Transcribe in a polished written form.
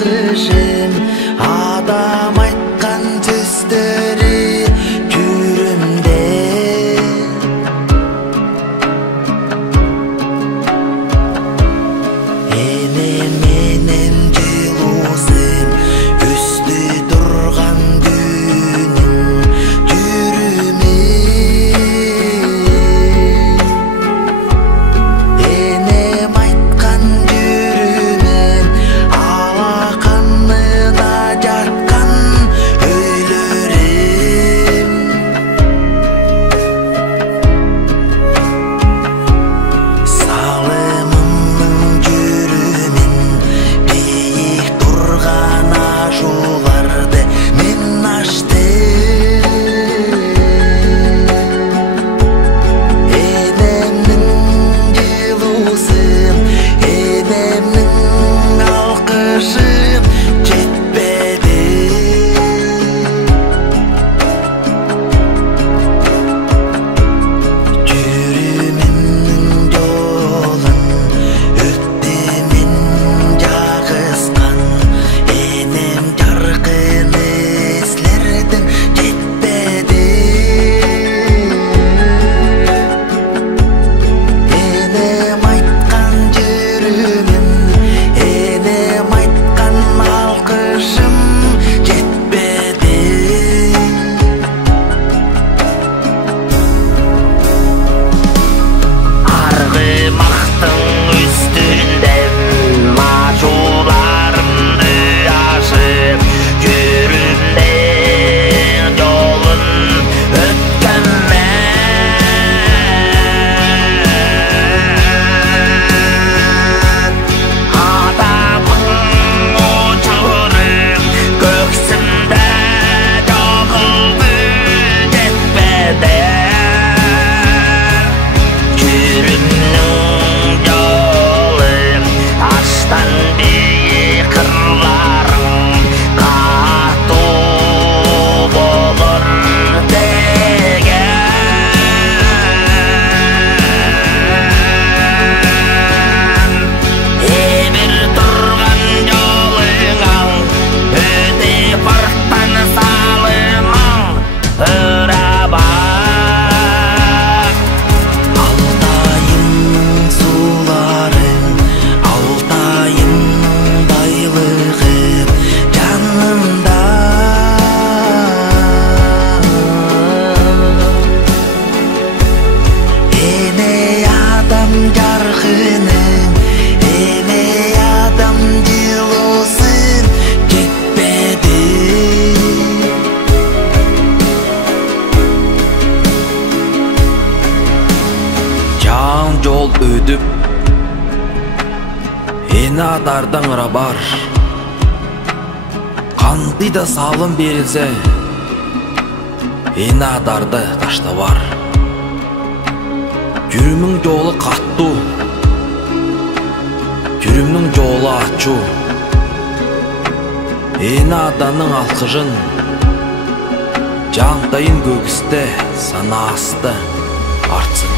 алкышым, адам айткан сөздөрү жүрүмдө. Эне менен жылуусун үстү турган күнүм жүрүмү. Энем айткан жүрүмүн алаканына жаткан өйлөрүм. Салымымдын жүрүмүн бийик турган ашууларды мен аштым. Энемдин жылуусун, энемдин алкышын жетпеди. Жүрүмүмдүн жолун өттү мен жагыскан, энем жаркын эслерден жетпеди. Энем айткан жүрүмүм, энем айткан алкышым жетпеди. Аргымактын үстүндөн ачууларымды ашып, жүрүмдө жолун өткөн мен. Адамың учурум көксүмдө жогулду жетпеди. Жүрүмнүн жолун таштан бийик кырларың катуу болор деген. Эбир турган жолуңаң өтө парттан салымаң ырабак. Алтайымның суларын, Алтайымның байлыгы жанымда. Эне адам жаркының, эне адам жылуусун жетпеди. Жаң жол өдүп, эне адардан ырабар. Кандай да салым берилсе, эне адарды таштабар. Жүрүмнүн жолу каттуу, жүрүмнүн жолу ачуу. Эне аданын алкышын жантайын көгүстө санаасты артсын.